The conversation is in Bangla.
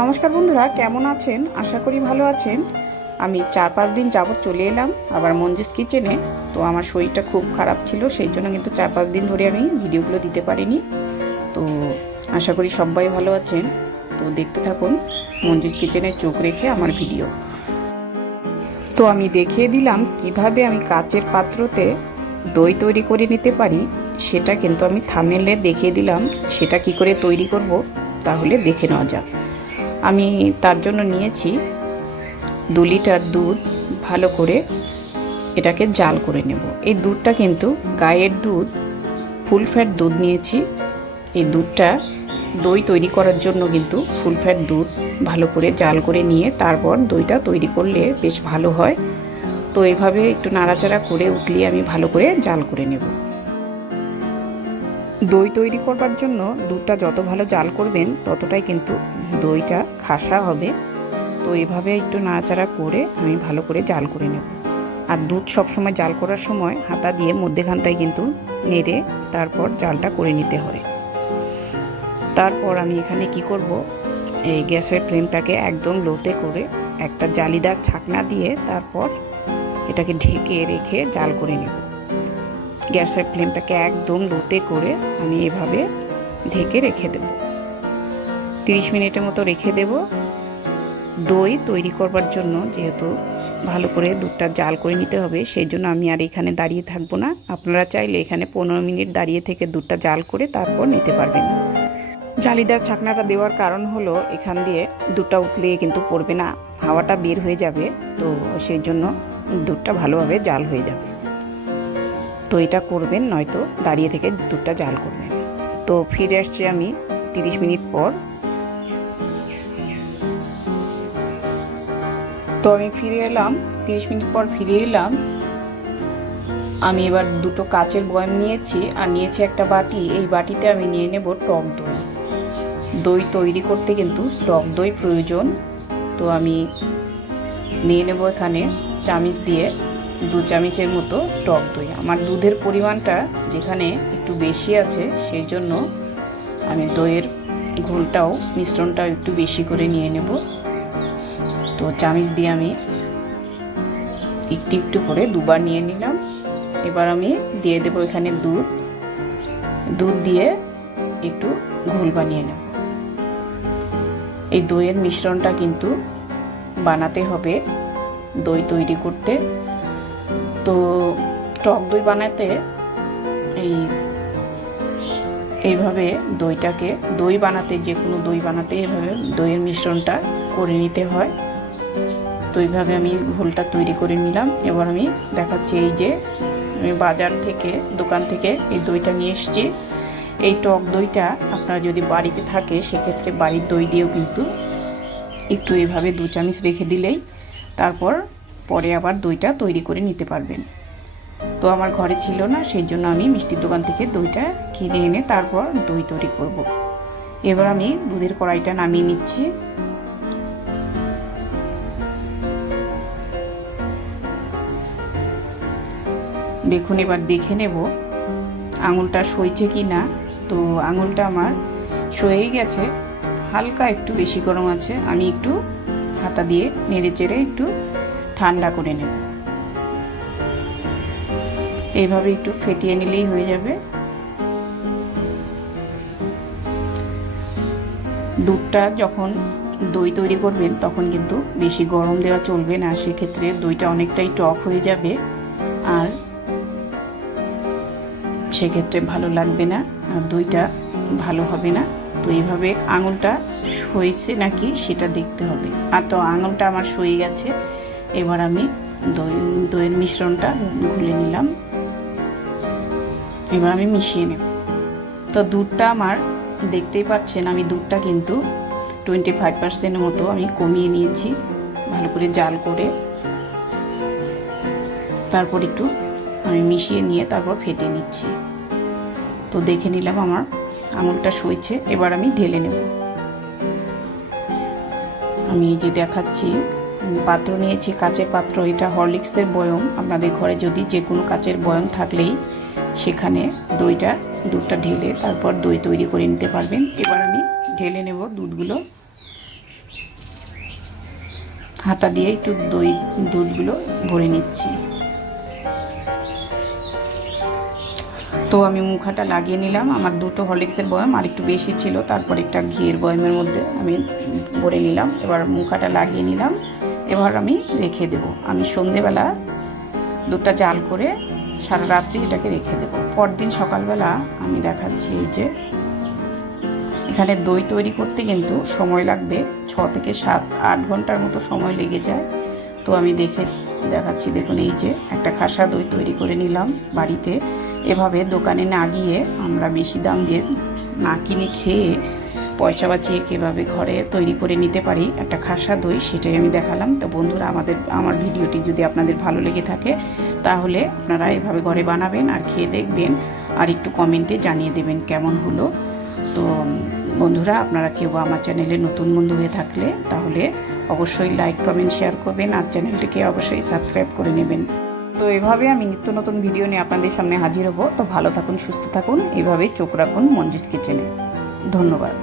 নমস্কার বন্ধুরা, কেমন আছেন? আশা করি ভালো আছেন। আমি 4-5 দিন যাবত চলে এলাম আবার মঞ্জুস কিচেনে। তো আমার শরীরটা খুব খারাপ ছিল, সেই জন্য কিন্তু 4-5 দিন ধরে আমি ভিডিওগুলো দিতে পারিনি। তো আশা করি সবাই ভালো আছেন। তো দেখতে থাকুন মঞ্জুস কিচেনে চোখ রেখে আমার ভিডিও। তো আমি দেখিয়ে দিলাম কিভাবে আমি কাচের পাত্রতে দই তৈরি করে নিতে পারি, সেটা কিন্তু আমি থাম্বনেলে দেখিয়ে দিলাম। সেটা কি করে তৈরি করব তাহলে দেখে নেওয়া যাক। আমি তার জন্য নিয়েছি 2 লিটার দুধ। ভালো করে এটাকে জাল করে নেব। এই দুধটা কিন্তু গায়ের দুধ, ফুল ফ্যাট দুধ নিয়েছি। এই দুধটা দই তৈরি করার জন্য কিন্তু ফুল ফ্যাট দুধ ভালো করে জাল করে নিয়ে তারপর দইটা তৈরি করলে বেশ ভালো হয়। তো এইভাবে একটু নাড়াচাড়া করে উঠলিয়ে আমি ভালো করে জাল করে নেব। দই তৈরি করবার জন্য দুধটা যত ভালো জাল করবেন ততটাই কিন্তু দইটা খাসা হবে। তো এভাবে একটু নাড়াচাড়া করে আমি ভালো করে জাল করে নেব। আর দুধ সবসময় জাল করার সময় হাতা দিয়ে মধ্যেখানটায় কিন্তু নেড়ে তারপর জালটা করে নিতে হয়। তারপর আমি এখানে কি করব, এই গ্যাসের ফ্লেমটাকে একদম লোতে করে একটা জালিদার ছাকনা দিয়ে তারপর এটাকে ঢেকে রেখে জাল করে নেব। গ্যাসের ফ্লেমটাকে একদম লোতে করে আমি এভাবে ঢেকে রেখে দেব। 30 মিনিটের মতো রেখে দেব। দই তৈরি করবার জন্য যেহেতু ভালো করে দুধটা জাল করে নিতে হবে, সেই জন্য আমি আর এখানে দাঁড়িয়ে থাকবো না। আপনারা চাইলে এখানে 15 মিনিট দাঁড়িয়ে থেকে দুধটা জাল করে তারপর নিতে পারবেন। জালিদার ছাকনাটা দেওয়ার কারণ হলো এখান দিয়ে দুধটা উতলিয়ে কিন্তু পড়বে না, হাওয়াটা বের হয়ে যাবে। তো সেই জন্য দুধটা ভালোভাবে জাল হয়ে যাবে। তো এটা করবেন, নয়তো দাঁড়িয়ে থেকে দুধটা জাল করবেন। তো ফিরে আসছি আমি 30 মিনিট পর। তো আমি ফিরে এলাম 30 মিনিট পর ফিরে এলাম। আমি এবার দুটো কাচের বয়াম নিয়েছি আর নিয়েছি একটা বাটি। এই বাটিতে আমি নিয়ে নেব টক দই। দই তৈরি করতে কিন্তু টক দই প্রয়োজন। তো আমি নিয়ে নেব এখানে চামচ দিয়ে 2 চামচের মতো টক দই। আমার দুধের পরিমাণটা যেখানে একটু বেশি আছে, সেই জন্য আমি দইয়ের ঘোলটাও মিশ্রণটাও একটু বেশি করে নিয়ে নেব। তো চামচ দিয়ে আমি একটু একটু করে দুবার নিয়ে নিলাম। এবার আমি দিয়ে দেবো এখানে দুধ দিয়ে একটু ঘোল বানিয়ে নেব। এই দইয়ের মিশ্রণটা কিন্তু বানাতে হবে দই তৈরি করতে। তো টক দই বানাতে এইভাবে দই বানাতে যে কোনো দই বানাতে এইভাবে দইয়ের মিশ্রণটা করে নিতে হয়। তো এইভাবে আমি ঘোলটা তৈরি করে নিলাম। এবার আমি দেখাচ্ছি, এই যে আমি বাজার থেকে দোকান থেকে এই দইটা নিয়ে এসেছি। এই টক দইটা আপনারা যদি বাড়িতে থাকে সেক্ষেত্রে বাড়ির দই দিয়েও কিন্তু একটু এইভাবে 2 চামচ রেখে দিলেই তারপর পরে আবার দইটা তৈরি করে নিতে পারবেন। তো আমার ঘরে ছিল না, সেই জন্য আমি মিষ্টির দোকান থেকে দইটা কিনে এনে তারপর দই তৈরি করব। এবার আমি দুধের কড়াইটা নামিয়ে নিচ্ছি। দেখুন, এবার দেখে নেব আঙুলটা সইছে কি না। তো আঙুলটা আমার সয়েই গেছে, হালকা একটু বেশি গরম আছে। আমি একটু হাতা দিয়ে নেড়ে চেড়ে একটু ঠান্ডা করে নেব। এইভাবে একটু ফেটিয়ে নিলেই হয়ে যাবে। দুধটা যখন দই তৈরি করবেন তখন কিন্তু বেশি গরম দেওয়া চলবে না, সেক্ষেত্রে দইটা অনেকটাই টক হয়ে যাবে আর সেক্ষেত্রে ভালো লাগবে না আর দইটা ভালো হবে না। তো এইভাবে আঙুলটা সইছে নাকি সেটা দেখতে হবে। আর তো আঙুলটা আমার সয়ে গেছে। এবার আমি দইয়ের মিশ্রণটা গুলে নিলাম। এবার আমি মিশিয়ে নেব। তো দুধটা আমার দেখতেই পাচ্ছেন, আমি দুধটা কিন্তু 25% মতো আমি কমিয়ে নিয়েছি ভালো করে জাল করে। তারপর একটু আমি মিশিয়ে নিয়ে তারপর ফেটে নিচ্ছি। তো দেখে নিলাম আমার আঙুলটা সইছে। এবার আমি ঢেলে নেব। আমি যে দেখাচ্ছি পাত্র নিয়েছি, কাচের পাত্র। এটা হরলিক্সের বয়ম। আপনাদের ঘরে যদি যে কোনো কাচের বয়ম থাকলেই সেখানে দুধটা ঢেলে তারপর দই তৈরি করে নিতে পারবেন। এবার আমি ঢেলে নেব দুধগুলো। হাতা দিয়ে একটু দুধগুলো ভরে নিচ্ছি। তো আমি মুখাটা লাগিয়ে নিলাম। আমার দুটো হরলিক্সের বয়াম আর একটু বেশি ছিল, তারপর একটা ঘিয়ের বয়ামের মধ্যে আমি ভরে নিলাম। এবার মুখাটা লাগিয়ে নিলাম। এবার আমি রেখে দেব। আমি সন্ধেবেলা দুধটা জাল করে সারা রাত্রি এটাকে রেখে দেব। পরদিন সকালবেলা আমি দেখাচ্ছি, এই যে এখানে দই তৈরি করতে কিন্তু সময় লাগবে 6 থেকে 7-8 ঘন্টার মতো সময় লেগে যায়। তো আমি দেখাচ্ছি, দেখুন এই যে একটা খাসা দই তৈরি করে নিলাম বাড়িতে। এভাবে দোকানে না গিয়ে আমরা বেশি দাম দিয়ে না কিনে খেয়ে পয়সা বাঁচিয়ে কীভাবে ঘরে তৈরি করে নিতে পারি একটা খাসা দই, সেটাই আমি দেখালাম। তো বন্ধুরা, আমার ভিডিওটি যদি আপনাদের ভালো লেগে থাকে তাহলে আপনারা এভাবে ঘরে বানাবেন আর খেয়ে দেখবেন, আর একটু কমেন্টে জানিয়ে দেবেন কেমন হলো। তো বন্ধুরা, আপনারা কেউ আমার চ্যানেলে নতুন বন্ধু হয়ে থাকলে তাহলে অবশ্যই লাইক, কমেন্ট, শেয়ার করবেন আর চ্যানেলটিকে অবশ্যই সাবস্ক্রাইব করে নেবেন। তো এভাবে আমি নিত্য নতুন ভিডিও নিয়ে আপনাদের সামনে হাজির হব। তো ভালো থাকুন, সুস্থ থাকুন, এইভাবেই চোখ রাখুন মঞ্জিত কিচেনে। ধন্যবাদ।